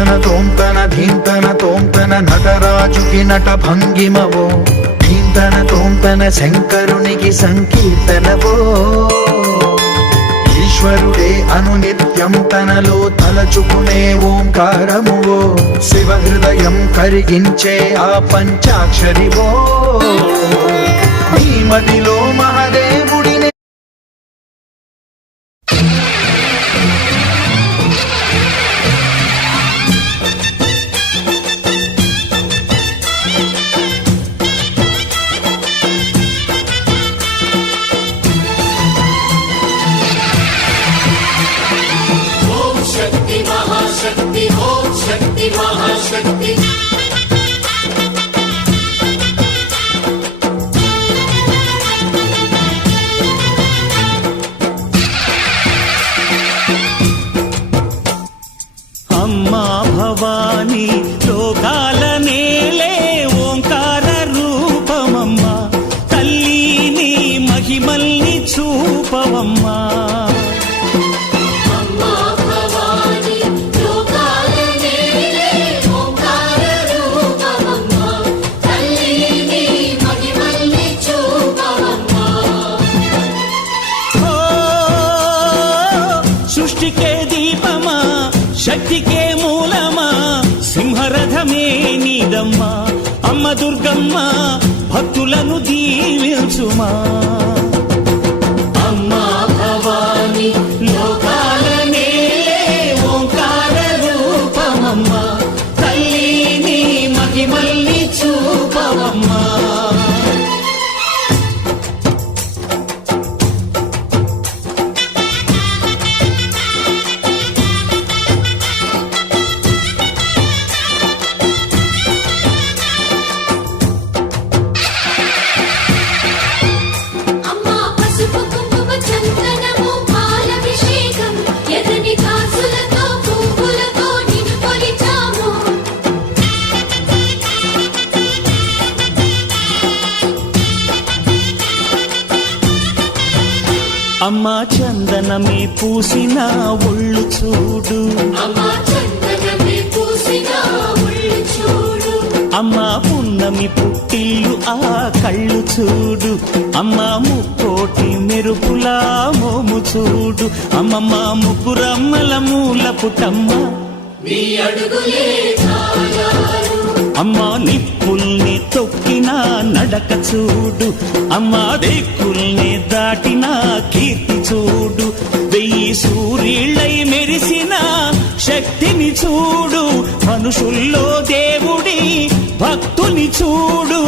ధీంతన తోంతన ధీంతన తోంతన నటరాజుకి నట భంగిమవో ధీంతన తోంతన శంకరునికి సంకీర్తనవో ఈశ్వరుడే అనునిత్యం తనలో తలచుకునే ఓంకారమువో శివ హృదయం కరిగించే ఆ పంచాక్షరివో నీ మదిలో మహాదేవుడిని महाशक्ति ओम शक्ति महाशक्ति अम्मा भवानी लोकाल नेले ओंकार रूपमम्मा तल्ली महिमल्नि चूपवम्मा శక్తికే మూలమా సింహరథమే నీదమ్మా అమ్మ దుర్గమ్మ భక్తులను దీవించుమా అమ్మా భవాని లోకాల నేలే ఓంకార రూపమమ్మ తల్లిని మహిమల్ని చూపవమ్మా అమ్మా చందనమే పూసిన ఒళ్ళు చూడు అమ్మా పున్నమి పుట్టిల్లు ఆ కళ్ళు చూడు అమ్మా ముక్కోటి మెరుపులా మోము చూడు అమ్మమ్మ ముగ్గురమ్మల మూల పుటమ్మ అమ్మా నిప్పుల్ని తొక్కిన నడక చూడు అమ్మా దిక్కుల్ని దాటిన కీర్తి చూడు 1000 సూర్యుళ్ళై మెరిసిన శక్తిని చూడు మనుషుల్లో దేవుడి భక్తుని చూడు